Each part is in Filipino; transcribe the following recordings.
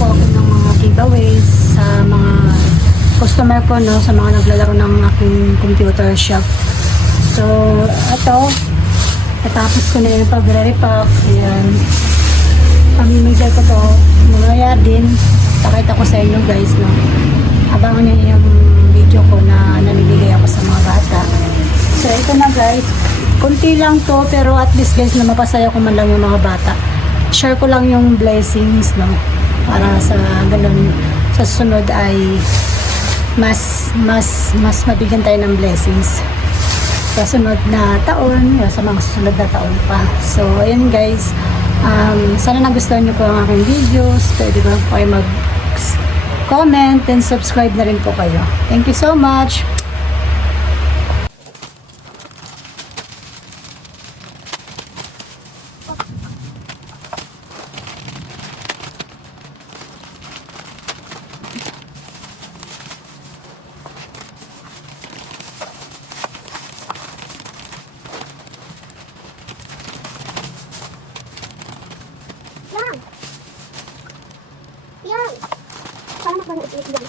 po ako ng mga giveaways sa mga customer ko, no, sa mga naglalaro ng aking computer shop. So, ito, natapos ko na yung pagre-repack. Ayan. Pamimigay ko to. Mamaya din, pakita ko sa inyo guys, no. Abangan nyo yung video ko na namimigay ako sa mga bata. So, ito na guys. Kunti lang to, pero at least guys, na mapasaya ko man lang yung mga bata. Share ko lang yung blessings, no. Para sa ganun, sa susunod ay mas mabigyan tayo ng blessings sa sunod na taon, sa mga susunod na taon pa. So, ayun guys, sana nagustuhan nyo po ang aking videos. Pwede ba po kayo mag-comment and subscribe na rin po kayo. Thank you so much! Yan. Paano ba nag-iitlog?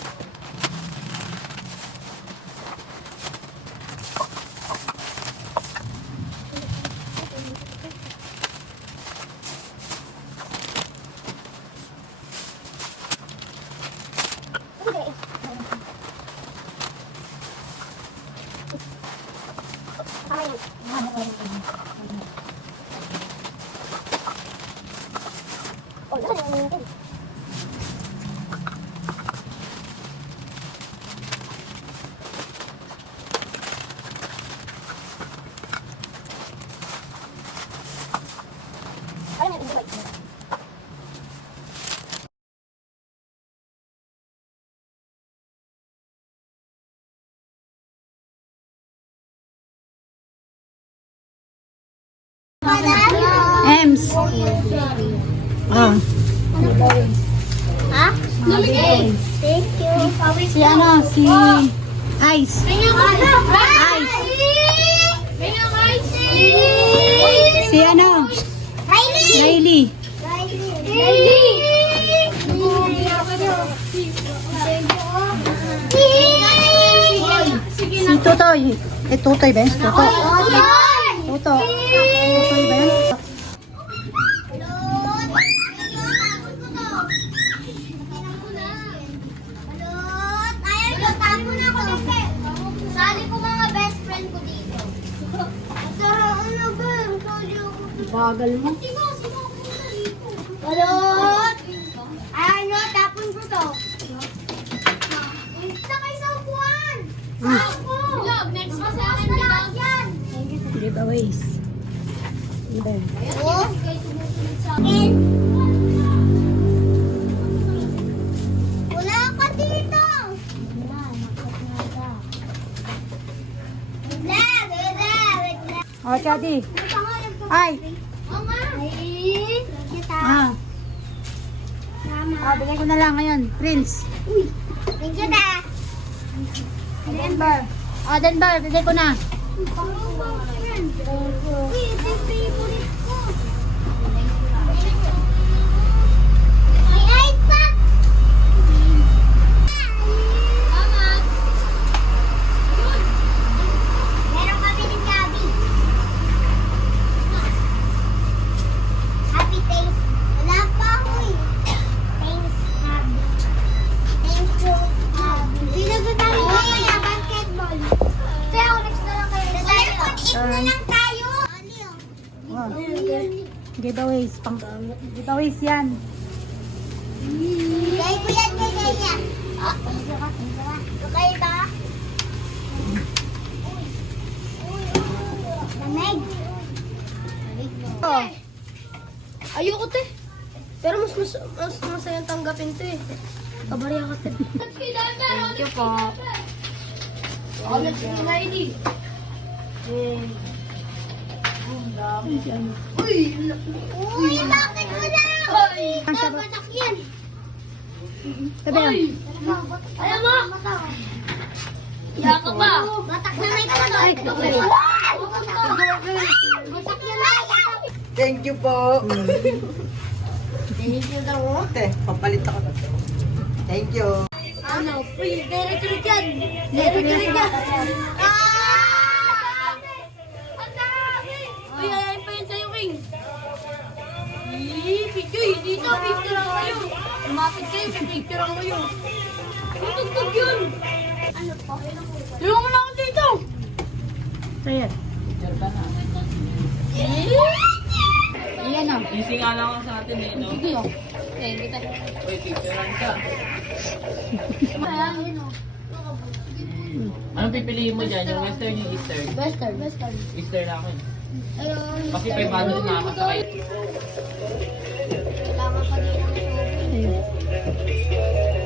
Ems! Ah. Ha? Thank you. Si ano? Si Ice. Si ano? Riley. Si Tutoy. Tutoy ba yun? Tutoy. Tutoy ba yun? Sali ko mga best friend ko dito. Bagal mo. Balot! Ano, tapon ko to. Sakay sa upuan! Ako! Next pa sa akin na yan! Giveaways. Oh? And, wala ka dito! Wait lang. Oh, Chadi. Ay. Ah. Bigay ko na lang ngayon. Prince. Uy, thank you da. Denver. Oh, Denver. Bigay ko na. Uy, ito yung favorite ko. May ice pack. Meron kami ng gabi. Happy taste. Wala pa ako eh. Thanks, Happy. Thank you, Happy. Sino sa tayo kaya basketball? Kaya ako next na lang kayo. Eat na lang tayo. Oh. Giveaways. Giveaways yan. Kaya ko yan, kaya. Okay ba? Lamig. Oh. Ayoko te. Pero mas masayang tanggapin to eh. Kabarya ka te. Thank you po. Ako na sige na ini. Uy, bakit mo lang? Batak yan. Sabi Ayaw mo! Iya ka ba? Batak na may kulot. Batak na may. Thank you po. Thank you daw. Ate, papalit ako. Thank you. Ano? Uy, dire-dire yan. Hindi, tuloy na sila. Ang dami! Uy, ayayin pa yun sa'yo, King. Picture, dito, picture lang kayo. Lumapit kayo, picture lang kayo. Tutugtog yun. Ano po? Tulungan mo na ako dito. So, yan. Ayan o. Easy nga lang ako sa atin eh, no? Sige, oh. Eh, kita. Uy, picturean ka. Anong pipiliin mo dyan? Yung western, yung eastern? Western. Western. Eastern ako eh. Ayun. Kasi 500 nakakasakay. Kailangan pa din ang tubig. Ayun.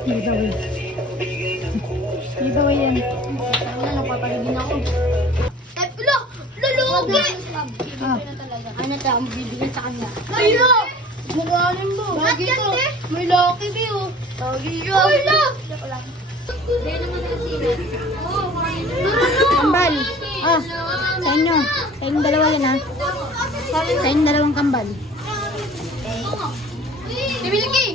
Giveaway. Giveaway yan. Ano, nagpapaligin ako. Eh, lo! Lulugi! Ah. Ano to, ang bibigyan sa kanya? Ay, lo! Magaling mo. Lagi to. May lucky me, oh. Lagi yun. Uy, lo! Joke lang. Hindi naman kasi. Kambal. Ah, sa inyo. Sa inyong dalawa yan ha. Sa inyong dalawang kambal. Bibili, King!